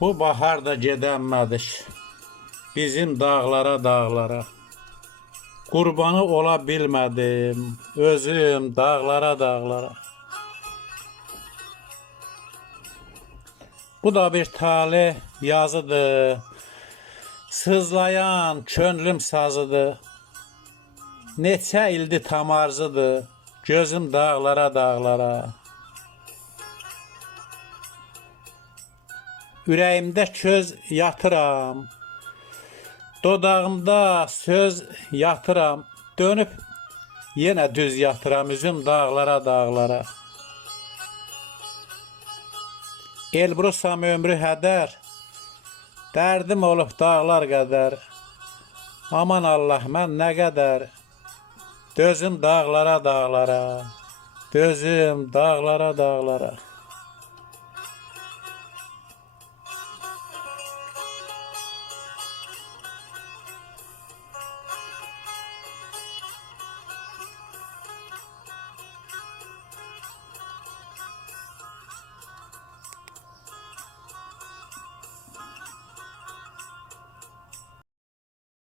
Bu bahar da gedənmədik bizim dağlara dağlara. Qurbanı ola bilmədim özüm dağlara dağlara. Bu da bir talih yazıdır. Sızlayan könlüm sazıdır. Neçə ildi tam arzıdır. Gözüm dağlara dağlara. Ürəyimdə köz yatıram. Dodağımda söz yatıram. Dönüp yenə düz yatıram üzüm dağlara dağlara. Elbrusam ömrü hədər. Dərdim olub dağlar qədər. Aman Allah mən nə qədər. Dözüm dağlara dağlara. Dözüm dağlara dağlara.